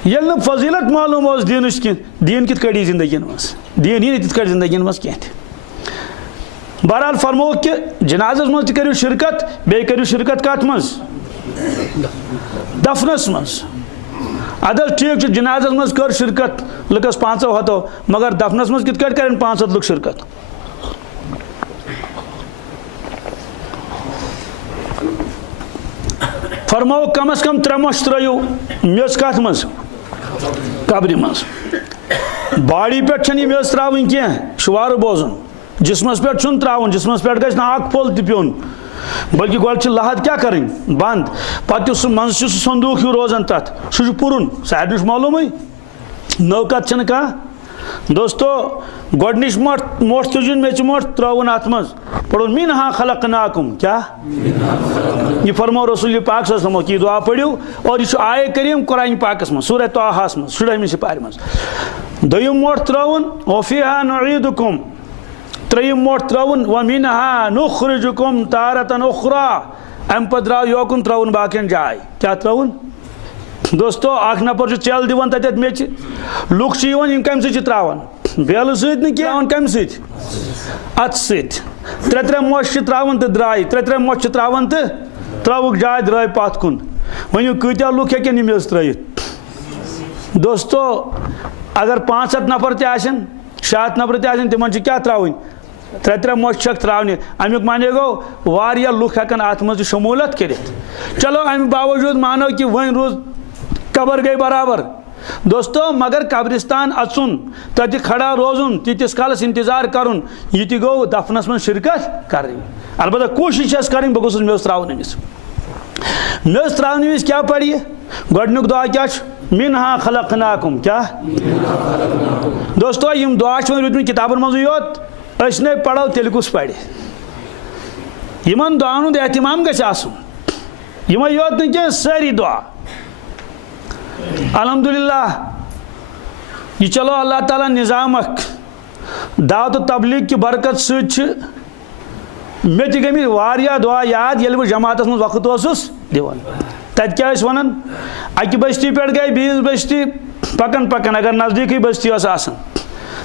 یل نا فضیلت معلوم اس دینش کی دین کت کڑی زندگی مز دین ہی تت کڑ زندگی مز کی بہرحال فرمو کہ جنازس مز تہ کرو شرکت بے کرو شرکت کت مز دفنس مز ادھر ٹھیک جنازس مز کر شرکت لکس 500 ہتو مگر دفنس مز کت کرن 500 لک شرکت فرمو کم از کم 3 مش ترو میس کت مز قبر مز باڑی پہ چھ میس تراون کی شوار بوزن جسمس پہ چھ تراون جسمس پہ گھس اخ پھول تہ پیون بلکہ گوڈ لحد کیا کریں بند پتہ سہ من سہ صندوق ہیو روزان تت سہ پورن سارے معلوم نوکت چھ کھانا دوستو گۄڈنِچ موٹ تجن میچ موٹ ترون ات مز پڑھن منہا خلقناکم کیا یہ فرمو رسول پاک صلی اللہ علیہ وسلم کی دعا پڑھو اور یہ آئے کریم قرآن پاکس مز سورہ طٰہٰ مز 16 سپارِ مز دویم موٹ ترون وفیہا نعیدکم تریم موٹ ترون ومنہا نخرجکم تارتن اخرى ام پتہ درٛاو یوکن ترون باقین جائے کیا ترون دوستو اخ نفر چل دِوان تتھ میچ لُکھ چھ یِوان یِم کمہِ سۭتۍ چھِ تراوان بیلہٕ سۭتۍ نہٕ کینٛہہ کمہِ سۭتۍ اتھٕ سۭتۍ 3 مۄچھ چھِ تراوان تہٕ درٛاے 3 مۄچھ چھِ تراوان تہٕ ترٲوُکھ جاے درٛاے پتھ کُن ؤنِو کۭتیاہ لُکھ ہیٚکن یِم میٚژ ترٲیِتھ دوستو اگر 500 نفر تہِ آسن 600 نفر تہِ آسن تِمن چھِ کیٛاہ تراوٕنۍ 3 مۄچھ چھکھ تراونہِ امیُک معنی گوٚو واریاہ لُکھ ہیٚکن اتھ منٛز تہِ شموٗلت کٔرِتھ چلو امہِ باوجوٗد مانو کہِ وۄنۍ روٗز قبر گئی برابر دوستو مگر قبرستان اژن تتہ کھڑا روزن تیتس کالس انتظار کرن یہ تہ گو دفنس من شرکت کریں البتہ کوشش کریں بہ گوس میس تراون امس میس تراون وز کیا پڑی گۄڈنیُک دعا کیا منہا خلقناکم کیا دوستو یم دعا چھ روٗدمٕتۍ کتابن منٛزٕے یوت أسۍ نے پڑھو تیٚلہِ کُس پرِ یمن دعاون ہُنٛد اہتمام گژھِ آسُن یمے یوت نہٕ کینٛہہ سٲری دعا الحمدللہ یہ چلو اللہ تعالیٰ نظام اخ دعوت و تبلیغ کی برکت سۭتۍ مے تہِ گٔمٕتۍ واریاہ دعا یاد ییٚلہِ بہٕ جماعتس منٛز وقت اوسُس دِوان تتہِ کیٛاہ ٲسۍ ونان اکہِ بستی پٮ۪ٹھ گٔے بیٚیِس بستی پکان پکان اگر نزدیٖکٕے بستی ٲس آسان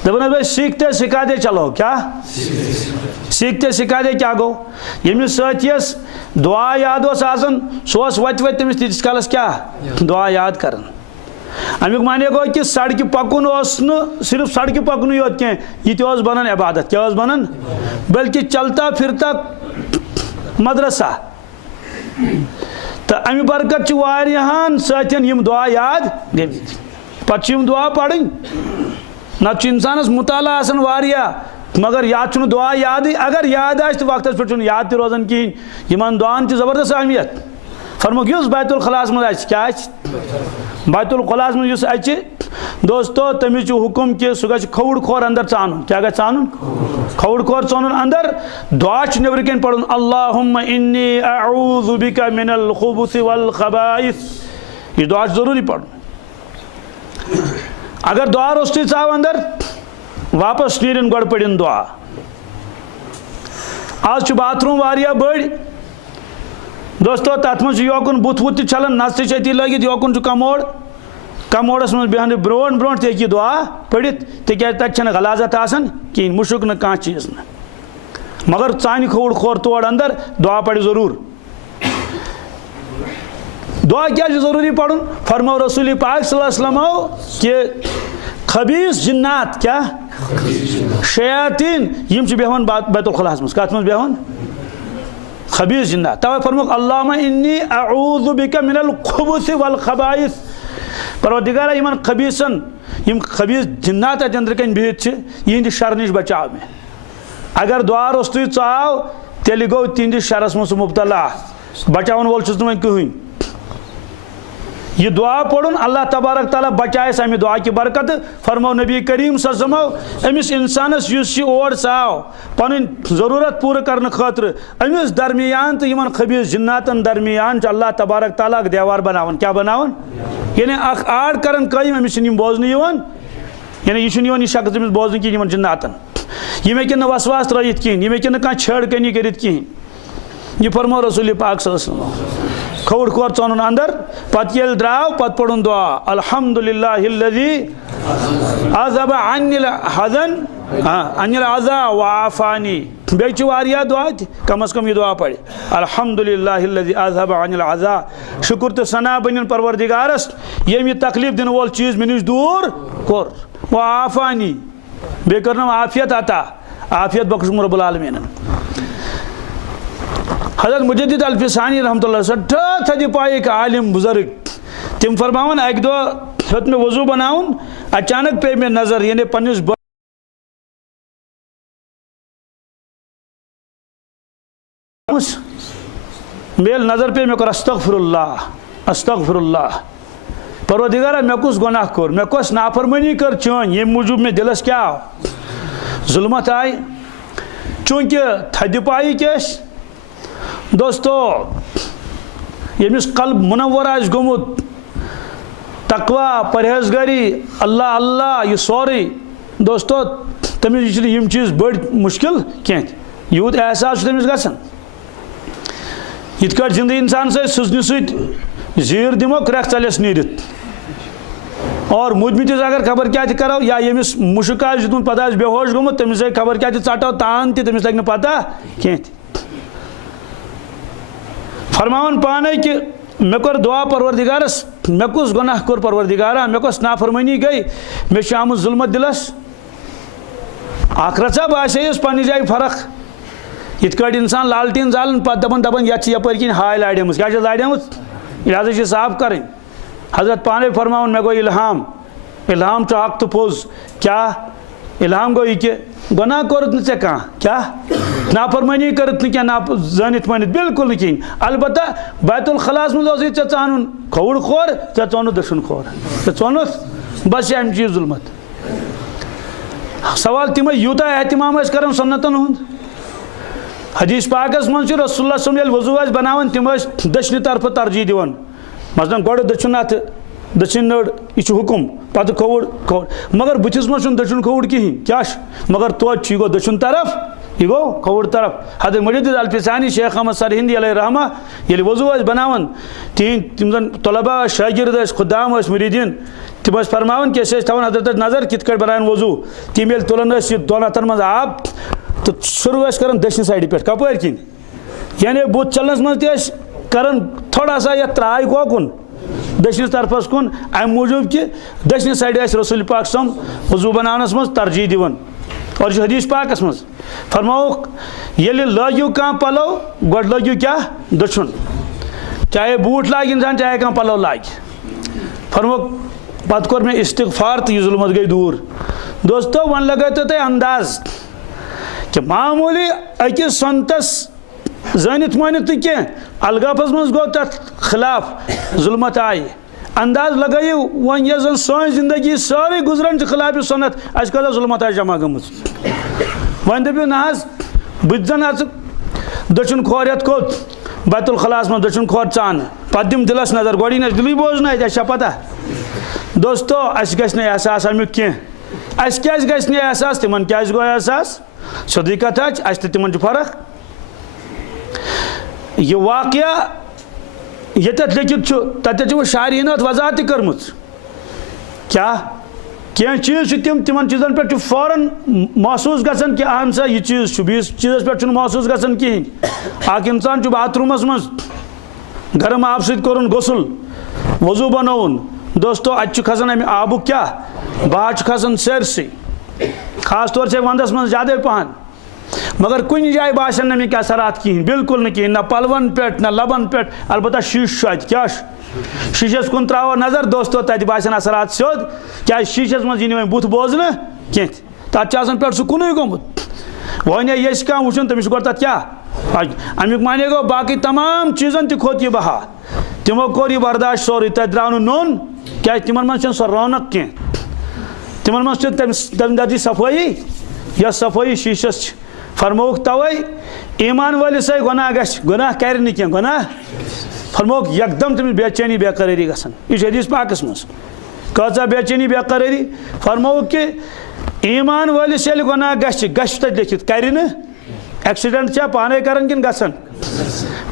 دپان ٲسۍ سیٖکھتے سکھاتے چلو کیا سیٖکھتے سکھاتے کیا گوٚو ییٚمِس سٲتھیَس دعا یاد اوس آسان سُہ اوس وتہِ وتہِ تٔمِس تیٖتِس کالس کیٛاہ دعا یاد کران امیُک معنی گوٚو کہ سڑکہِ پکُن اوس نہٕ صرف سڑکہِ پکنُے یوت کینٛہہ یہِ تہِ اوس بنان عبادت کیٛاہ اوس بنان بلکہ چلتا پھرتا مدرسہ تہٕ امہِ برکت چھِ واریاہن سٲتھین یِم دعا یاد گٔمٕتۍ پتہٕ چھِ یِم دعا پرٕنۍ نتہٕ چھُ انسانس مطالعہ آسان واریاہ مگر یاد چھُنہٕ دعا یادٕے اگر یاد آسہِ تہٕ وقتس پٮ۪ٹھ چھُنہٕ یاد تہِ روزان کِہیٖنۍ یِمن دعاہن چھِ زبردست اہمیت فرموکھ یُس بیت الخلاہس منٛز اَژِ کیٛاہ اَژِ بیت الخلاہس منٛز یُس اَژِ دوستو تٔمِس چھُ حُکم کہ سُہ گژھِ کھووُر کھور اندر ژانُن کیٛاہ گژھِ ژانُن کھووُر کھور ژانُن اندر دعا چھُ نیٚبرٕ کَنۍ پرُن اللہُمَّ اِنِّی اعوذ بِکَ مِنَ الخُبُثِ والخبائث یہ دعا چھُ ضروٗری پرُن اگر دعا روٚستُے ژاو اندر واپس نیرن گۄڈٕ پٔرِن دعا آز چھُ باتھ روٗم واریاہ بٔڑۍ دوستو تتھ منٛز چھُ یوکُن بُتھ وُتھ تہِ چھلان نژ تہِ چھِ أتی لٲگِتھ یوکُن چھُ کموڈ کموڈس منٛز بیٚہنہٕ برونٛٹھ برونٛٹھ تہِ ہیٚکہِ یہِ دعا پٔرِتھ تِکیٛازِ تتہِ چھنہٕ غلازت آسان کِہیٖنۍ مُشُک نہٕ کانٛہہ چیٖز نہٕ مگر ژانہِ کھووُر کھور تور اندر دعا پرِ ضروٗر دعا کیٛازِ چھُ ضروٗری پرُن فرمو رسول پاک صلی اللہ علیہ وسلمو کہ خبیث جنات کیا شیاطین یم چھِ بیٚہوان بیت الخلاہس منٛز کتھ منٛز بیٚہوان خبیث جنات توے فرموکھ اللہُمَّ اِنِّی اعوذ بِکَ مِنَ الخُبُثِ والخبائث پروردگارا یمن خبیثن یم خبیث جنات اتہِ أنٛدرٕ کَنۍ بِہِتھ چھِ یِہنٛدِ شرٕ نِش بچاو مےٚ اگر دعا روٚستُے ژاو تیٚلہِ گوٚو تِہنٛدِس شرس منٛز سُہ مُبتلا بچاون وول چھُس نہٕ وۄنۍ کٕہٕنۍ یہ دعا پڑھن اللہ تبارک تعالیٰ بچائے امہ دعا کی برکت فرمو نبی کریم صلی اللہ علیہ وسلم امس انسانس یس یہ اور ژاو پن ضرورت پورٕ کرنے خاطر امس درمیان تو یمن خبیث جناتن درمیان اللہ تبارک تعالیٰ دیوار بناون کیا بناون یعنی اخ آڑ کرن قائم امس چھنہٕ یِم بوزنہٕ یِوان یعنی یہ چھُنہٕ یِوان یہ شخص امس بوزنہٕ کینٛہہ یمن جناتن یہ میں کن وسواس ترائیت کہیں یہ میں کن کان چھڑ کنی کرت کہیں یہ فرمو رسول پاک صلی اللہ علیہ وسلم کھوڑ کور ژونن اندر پت یل دراو پت پڑھن دعا الحمدللہ الذی عذب عنی الحزن عنی العزا وعافانی بیچ واریا دعا کم از کم یہ دعا پڑھے الحمدللہ الذی عذب عنی العزا شکر تو ثنا بنن پروردگارس یم یہ تکلیف دن وول چیز میں نش دور کور وعافانی بے کرنا عافیت عطا عافیت بخش رب العالمین حضرت مجدد الفسانی رحمۃ اللہ صاحب تھدی پائے ایک عالم بزرگ تم فرماون ایک دو ہت میں وضو بناؤن اچانک پہ میں نظر یعنی پنس میل نظر پہ میں کر استغفر اللہ پروردگارہ میں کس گناہ کر میں کس نافرمانی کر چون یہ موجود میں دلس کیا ظلمت آئی چونکہ تھدی پائی کیس دوستو یمس قلب منور آس گومت تقوی پرہیزگاری اللہ اللہ یہ سوری دوستو تمس یم چیز بڑ مشکل کی یوت احساس تمس گژھان یت کٹ زندگی انسان سزنہ ست زیر دمو کرک ژلس نیرت اور مدمتس اگر خبر کیا کرو یا یمس مشک آس دیتمت پتہ آس بے ہوش گومت تمس خبر کیا ژٹو تان تہ تمس لگہ پتہ کی فرماون پانے کہ میں کر دعا پروردگارس میں کس گناہ کر پروردگارہ میں کس نافرمانی گئی میں آمت ظلمت دلس اخ رژا باسیس پنہ جائے فرق یت کٹ انسان لالٹین زالن پتہ دپان یت یپر کن ہائے لاڑیم کیا لاڑیم لہذا صاف کریں حضرت پانے فرماون میں گو الہام چھ حق تو پوز کیا الہام گو یہ کہ گناہ کورت نہ ژے کانٛہہ کیا نافرمانی کرت نہ کینٛہہ زٲنِتھ مٲنِتھ بالکل نہ کہین البتہ بیت الخلاس منٛز اوسٕے ژےٚ ژانُن کھووُر کھور ژےٚ ژونُتھ دٔچھُن کھور ژےٚ ژونُتھ بس چھِ اَمہِ چیٖز ظُلمت سوال تِمے یوٗتاہ احتمام ٲسۍ کران سُنتن ہُنٛد حدیث پاکس منٛز چھُ رسول اللہ صلی ییٚلہِ وضوٗ ٲسۍ بناوان تِم ٲسۍ دٔچھنہِ طرفہٕ ترجیح دِوان مثلاً گۄڈٕ دٔچھُن اَتھٕ دٔچھِنۍ نٔر یہ چھُ حُکُم پتہٕ کھووُر کھور مگر بٕتھِس منٛز چھُنہٕ دٔچھُن کھووُر کِہیٖنۍ کیٛاہ چھُ مگر توتہِ چھُ یہِ گوٚو دٔچھُن طرف یہ گو کھووُر طرف حضرت مجدد الفسانی شیخ احمد سرہندی علیہ رحمہ ییٚلہِ وضوٗ ٲسۍ بناوان تِہنٛدۍ تِم زن طلبا ٲسۍ شاگرد ٲسۍ خُدام ٲسۍ مُریٖدیٖن تِم ٲسۍ فرماوان کہ أسۍ ٲسۍ تھاوان حضرتس نظر کِتھ کٔٹھۍ بناون وضوٗ تِم ییٚلہِ تُلان ٲسۍ یہِ دۄن ہتن منٛز آب تہٕ شروٗع ٲسۍ کران دٔچھنہِ سایڈِ پٮ۪ٹھ کپٲرۍ کِنۍ یعنی بُتھ چلنس منٛز تہِ ٲسۍ کران تھوڑا سا یتھ ترٛاے کوکُن دٔچھنِس طرفس کُن امہِ موٗجوٗب کہ دٔچھنہِ سایڈِ ٲسۍ رسول پاک صم وضوٗ بناونس منٛز ترجیح دِوان اور یہ حدیث پاکس منٛز فرماوُکھ ییٚلہِ لٲگِو کانٛہہ پلو گۄڈٕ لٲگِو کیٛاہ دٔچھُن چاہے بوٗٹھ لاگہِ انسان چاہے کانٛہہ پلو لاگہِ فرمووُکھ پتہٕ کوٚر مےٚ استغفار تہٕ یہِ ظُلمت گٔے دوٗر دوستو وۄنۍ لگٲیتو تُہۍ انداز کہ معموٗلی أکِس سۄنتس زٲنِتھ مٲنِتھ نہٕ کینٛہہ الگافس منٛز گوٚو تتھ خلاف ظُلمت آیہِ انداز لگٲیِو وۄنۍ یۄس زن سٲنۍ زندگی سٲرٕے گُزران چھِ خلاف سُنت اَسہِ کۭژاہ ظُلمت آسہِ جمع گٔمٕژ وۄنۍ دٔپِو نہ حظ بہٕ تہِ زن اژٕ دٔچھُن کھور یتھ کوٚت بیت الخلاس منٛز دٔچھُن کھور ژانہٕ پتہٕ دِمہٕ دِلس نظر گۄڈٕ یی نہٕ اَسہِ دِلٕے بوزنٲیِتھ اَسہِ چھا پتہ دوستو اَسہِ گژھِ نہٕ احساس امیُک کینٛہہ اَسہِ کیازِ گژھِ نہٕ احساس تِمن کیازِ گوٚو احساس سیٚودٕے کتھا چھِ اَسہِ تہٕ تِمن چھِ فرق یہ واقعہ ییٚتٮ۪تھ لیکھِتھ چھُ تتٮ۪تھ چھِ وۄنۍ شارحیٖنو اَتھ وضاحت تہِ کٔرمٕژ کیٛاہ کینٛہہ چیٖز چھِ تِمن چیٖزن پٮ۪ٹھ چھُ فوراً محسوٗس گژھان کہ اہن سا یہِ چیٖز چھُ بیٚیِس چیٖزس پٮ۪ٹھ چھُنہٕ محسوٗس گژھان کِہیٖنۍ اکھ انسان چھُ باتھ روٗمس منٛز گرم آبہٕ سۭتۍ کوٚرُن غسل وضوٗ بنووُن دوستو اتہِ چھُ کھسان امہِ آبُک کیٛاہ بہہ چھُ کھسان سٲرسٕے خاص طور سے ونٛدس منٛز زیادے پہن مگر کُنہِ جایہِ باسن نہٕ امیِکۍ اثرات کِہیٖنۍ بالکل نہٕ کِہیٖنۍ نہ پلون پٮ۪ٹھ نہ لبن پٮ۪ٹھ البتہ شیٖشہٕ چھُ اتہِ کیٛاہ چھُ شیٖشس کُن ترٛاوو نظر دوستو تتہِ باسن اثرات سیوٚد کیٛازِ شیٖشس منٛز یی نہٕ وۄنۍ بُتھ بوزنہٕ کینٛہہ تتھ چھُ آسان پٮ۪ٹھٕ سُہ کُنُے گوٚمُت وۄنۍ یژھِ کانٛہہ وٕچھُن تٔمِس چھُ گۄڈٕ تتھ کیٛاہ امیُک معنی گوٚو باقٕے تمام چیٖزن تہِ کھوٚت یہِ بہا تِمو کوٚر یہِ برداشت سورُے تتہِ درٛاو نہٕ نوٚن کیٛازِ تِمن منٛز چھنہٕ سۄ رونق کینٛہہ تِمن منٛز چھِ تمہِ درجی صفٲیی یۄس صفٲیی شیٖشس چھِ فرمووُکھ توے ایمان وٲلِس گۄناہ گژھِ گۄناہ کرِ نہٕ کینٛہہ گۄناہ فرمووُکھ یکدم تٔمِس بے چینی بے قرٲری گژھان یہِ چھُ حدیث پاکس منٛز کۭژاہ بے چینی بے قرٲری فرمووُکھ کہ ایمان وٲلِس ییٚلہِ گۄناہ گژھِ تَتہِ لیکھِتھ کَرِ نہٕ ایکسیڈنٹ چھا پانے کران کن گژھان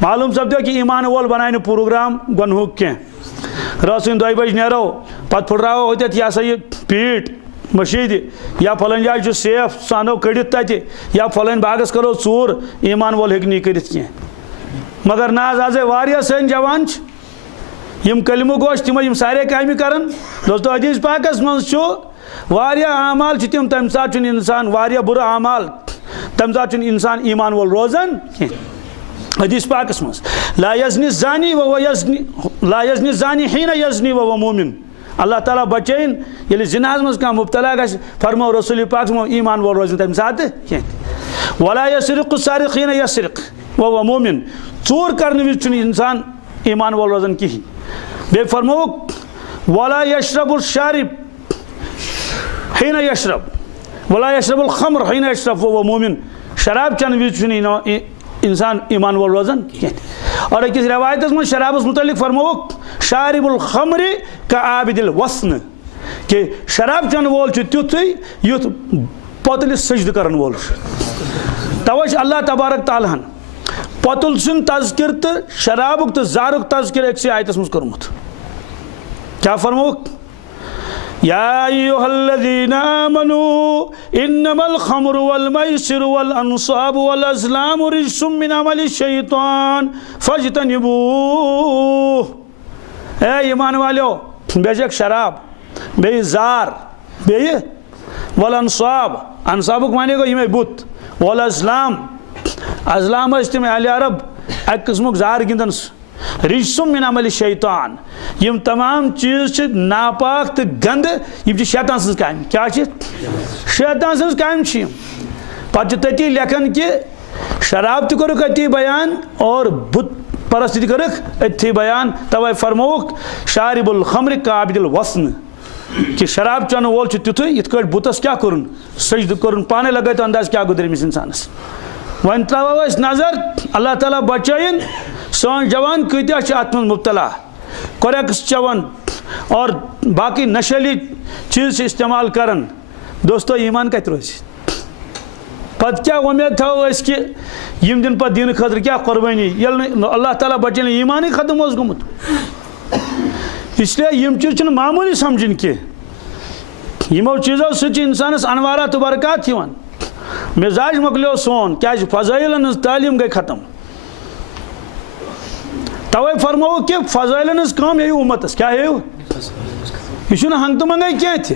معلوم سپدو کہ ایمان وول بنائے نہٕ پروگرام گۄنہُک کینٛہہ رٲژ سٕنٛدِ 2 بجہِ نیرو پتہٕ پھٕٹراوو ہوٚتٮ۪تھ یہِ ہسا یہِ پیٖٹ مشیٖدِ یا فلٲنۍ جایہِ چھُ سیف سُہ اَنو کٔڑِتھ تَتہِ یا فلٲنۍ باغس کرو ژوٗر ایمان وول ہیٚکہِ نہٕ یہِ کٔرِتھ کینٛہہ مگر نہ حظ آزے واریاہ سٲنۍ جوان چھِ یم کلمہٕ گوش تِمے یم سارے کامہِ کران دوستو حدیث پاکس منٛز چھُ واریاہ اعمال چھِ تِم تمہِ ساتہٕ چھُنہٕ اِنسان واریاہ بُرٕ اعمال تمہِ ساتہٕ چھُنہٕ اِنسان ایمان وول روزان کینٛہہ حدیث پاکس منٛز لا یزنی زانی حیٖنہ یزنی وهو مومن اللہ تعالیٰ بچٲیِن ییٚلہِ زِناہس منٛز کانٛہہ مُبتلا گژھِ فرمو رسول پاک ایمان وول روزِ نہٕ تمہِ ساتہٕ کینٛہہ ولا یسرق السارق حیٖنہ یسرق وهو مومن ژوٗر کرنہٕ وِزِ چھُنہٕ اِنسان ایمان وول روزان کِہیٖنۍ بیٚیہِ فرمووُکھ ولا یشرب الشارب حیٖنہ یشرب ولا یشرب الخمر حیٖنہ یشرب وهو مومن شراب چنہٕ وِزِ چھُنہٕ انسان ایمان وول روزان کینٛہہ اور أکِس روایتس منٛز شرابس متعلق فرمووُکھ شارب الخمر كعابد الوثن کہ شراب چنہٕ وول چھُ تیُتھُے یُتھ پۄتلِس سجدٕ کرن وول چھُ توے چھُ اللہ تبارک تعالیٰ ہن پۄتُل سُنٛد تذکر تہٕ شرابُک تہٕ زارُک تذکر أکسٕے آیتس منٛز کوٚرمُت کیٛاہ فرمووُکھ یا ایھا الذین آمنوا انما الخمر والمیسر والانصاب والازلام رجس من عمل الشیطان فاجتنبوہ اے ایمان والیو بے چھکھ شراب بیٚیہِ زار بیٚیہِ والانصاب انصابُک معنی گوٚو یِمے بُت والازلام ازلام ٲسۍ تِم اہلِ عرب اکہِ قٕسمُک زار گِنٛدان رجسم من عمل الشیطان یم تمام چیز چھِ ناپاک تہٕ گندٕ یم چھِ شیطان سٕنٛز کامہِ کیٛاہ چھِ شیطان سٕنٛز کامہِ چھِ یم پتہٕ چھِ تٔتی لیکھان کہ شراب تہِ کوٚرُکھ أتی بیان اور بُت پرست تہِ کٔرٕکھ أتھی بیان توے فرمووُکھ شارب الخمر كعابد الوثن کہ شراب چٮ۪نہٕ وول چھُ تیُتھُے یِتھ کٲٹھۍ بُتس کیٛاہ کوٚرُن سجدٕ کوٚرُن پانے لگٲیِتھ انداز کیٛاہ گوٚو أمِس انسانس وۄنۍ تراوو أسۍ نظر اللہ تعالیٰ بچٲیِن سون جوان کۭتیاہ چھِ اتھ منٛز مُبتلا کوریکس چٮ۪وان اور باقٕے نشیلی چیٖز چھِ استعمال کران دوستو ایمان کتہِ روزِ پتہٕ کیٛاہ وۄمید تھاوو أسۍ کہ یِم دِن پتہٕ دیٖنہٕ خٲطرٕ کیٛاہ قۄربٲنی ییٚلہِ نہٕ اللہ تعالیٰ بچٲیِن ایمانٕے ختم اوس گوٚمُت اس لیے یِم چیٖز چھِنہٕ معموٗلی سمجھِنۍ کینٛہہ یِمو چیٖزو سۭتۍ چھِ انسانس انوارات تہٕ برکات یِوان مزاج مۄکلیو سون کیٛازِ فضٲیلن ہٕنٛز تعلیٖم گٔے ختم توے فرمووُکھ کہ فضٲیلن ہٕنٛز کٲم ہیٚیِو اُمتس کیٛاہ ہیٚیِو یہِ چھُنہٕ ہنٛگتہٕ منٛگے کینٛہہ تہِ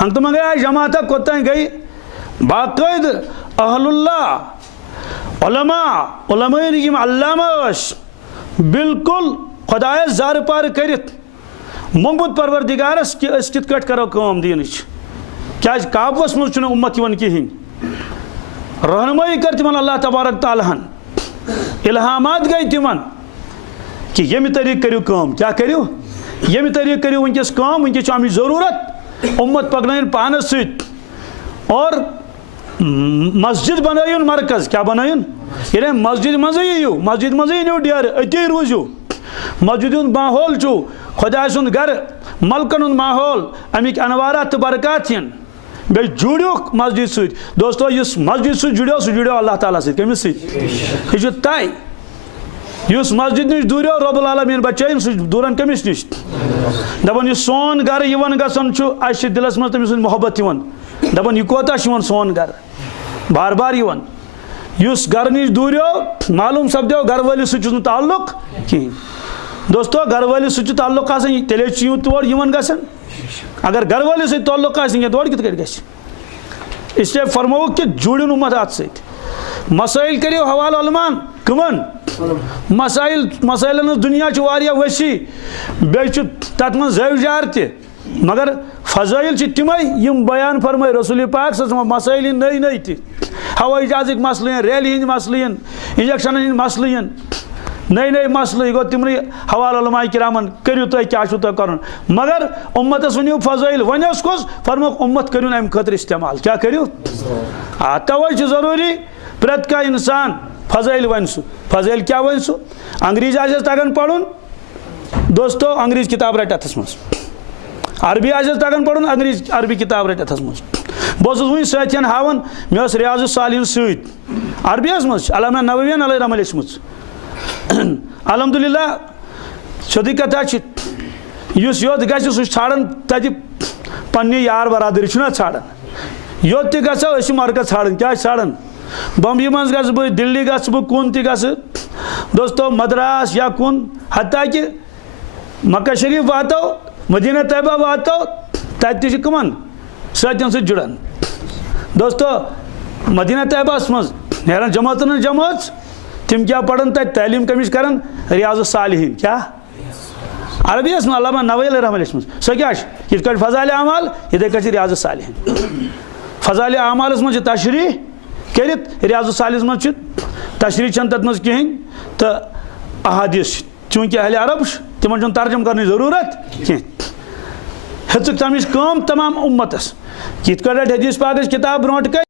ہنٛگتہٕ منٛگے آیہِ جماعتہ کوٚتام گٔے باقٲعدٕ اہل اللہ علماء یِم علامہ ٲسۍ بالکل خۄدایس زارٕ پارٕ کٔرِتھ موٚنگمُت پروردِگارس کہ أسۍ کِتھ کٲٹھۍ کرو کٲم دیٖنٕچ کیٛازِ قابوٗوس منٛز چھُنہٕ اُمت یِوان کِہیٖنۍ رہنمٲیی کٔر تِمن اللہ تبارک تعالیٰ ہن الہامات گٔے تِمن کہ ییٚمہِ طریٖقہٕ کٔرِو کٲم کیٛاہ کٔرِو ییٚمہِ طریٖقہٕ کٔرِو وٕنکیٚس کٲم وٕنکیٚس چھُ اَمِچ ضروٗرت اُمت پکنٲیِن پانس سۭتۍ اور مسجد بنٲیِن مرکز کیٛاہ بنٲیِن ییٚلہِ مسجد منٛزٕے یِیِو مسجد منٛزٕے أنِو ڈیرٕ أتی روٗزِو مسجد ہُنٛد ماحول چھُ خۄداے سُنٛد گرٕ ملکن ہُنٛد ماحول اَمِکۍ انوارات تہٕ برکات یِن بیٚیہِ جُڑِوکھ مسجد سۭتۍ دوستو یُس مسجد سۭتۍ جُڑیو سُہ جُڑیو اللہ تعالیٰ سۭتۍ کٔمِس سۭتۍ یہِ چھُ طے یُس مسجد نِش دوٗریو رۄب العالمیٖن بچٲیِن سُہ چھُ دوٗران کٔمِس نِش دپان یُس سون گرٕ یِوان گژھان چھُ اَسہِ چھِ دِلس منٛز تٔمۍ سٕنٛز محبت یِوان دپان یہِ کوتاہ چھُ یِوان سون گرٕ بار بار یِوان یُس گرٕ نِش دوٗریو معلوٗم سپدیو گرٕ وٲلِس سۭتۍ چھُس نہٕ تعلق کِہیٖنۍ دوستو گرٕ وٲلِس سۭتۍ چھُ تعلق آسان تیٚلے چھُ تور یِوان گژھان اگر گرٕ وٲلِس سۭتۍ تعلق آسہِ نہٕ کینٛہہ تورٕ کِتھ کٲٹھۍ گژھِ اس لیے فرمووُکھ کہ جُڑِن اُمت اتھ سۭتۍ مسٲیل کٔرِو حوالہٕ علمان کٕمن مسٲیلن ہٕنٛز دُنیا چھُ واریاہ ؤسیع بیٚیہِ چھُ تتھ منٛز زٲوِجار تہِ مگر فضٲیل چھِ تِمے یِم بیان فرمٲے رسول پاک صلی اللہ علیہ وسلم مسٲیل یِن نٔے نٔے تہِ ہوٲیی جہازٕکۍ مسلہٕ یِن ریلہِ ہِنٛدۍ مسلہٕ یِن انجکشنن ہِنٛدۍ مسلہٕ یِن نٔے نٔے مسلہٕ یہِ گوٚو تِمنٕے حوالہٕ علماء کرامن کٔرِو تُہۍ کیٛاہ چھُو تۄہہِ کَرُن مگر اُمتس ؤنِو فضٲیل وۄنۍ اوس کُس فرمووُکھ اُمت کٔرِو اَمہِ خٲطرٕ استعمال کیٛاہ کٔرِو توے چھُ ضروٗری پرٛٮ۪تھ کانٛہہ اِنسان فضٲیل وَنہِ سُہ فضٲیل کیٛاہ وَنہِ سُہ انگریٖزی آسٮ۪س تگان پرُن دوستو انگریٖزی کِتاب رَٹہِ اَتھس منٛز عربی آسٮ۪س تگان پرُن عربی کِتاب رَٹہِ اَتھس منٛز بہت وی ستین ہاون مے ریاض الصالحین ست عربی مز علامہ نوویین علیہ رحمہ لیچمژ الحمدللہ سیودی کتھا اس یوت گژھِ سہ ژھانڈان تتہِ پننہِ یار برادری چھُنہ ژھانڈان یوت تہِ گژھو أسۍ چھِ مرکز ژھانڈان کیٛاہ چھِ ژھانڈان بمبیہِ منٛز گژھٕ بہٕ دلی گژھٕ بہٕ کُن تہِ گژھٕ دوستو مدراس یا کُن حتیٰ کہ مکہ شریف واتو مدینہ طیبہ واتو تتہِ تہِ چھِ کٕمن سۭتٮ۪ن سۭتۍ جُڑان دوستو مدینہ طیبہس منٛز نیران جماعتن ہٕنٛز جمٲژ تِم کیٛاہ پران تتہِ تعلیٖم کمِچ کران ریاض الصالحین کیٛاہ عربی یس منٛز علامہ نووی علیہ رحمہ لیچھمٕژ سۄ کیٛاہ چھِ یِتھ کٲٹھۍ فضائل اعمال یِتھَے کٲٹھۍ چھِ ریاض الصالحین فضائل اعمالس منٛز چھِ تشریح کٔرِتھ ریاض الصالحینس منٛز چھِ تشریح چھنہٕ تتھ منٛز کِہیٖنۍ تہٕ احادیث چھِ چوٗنٛکہِ اہلِ عرب چھِ تِمن چھُنہٕ ترجم کرنٕچ ضروٗرت کینٛہہ ہیٚژٕکھ تمِچ کٲم تمام اُمتس یِتھ کٲٹھۍ حدیث پاکٕچ کِتاب برونٛٹھ کٔنۍ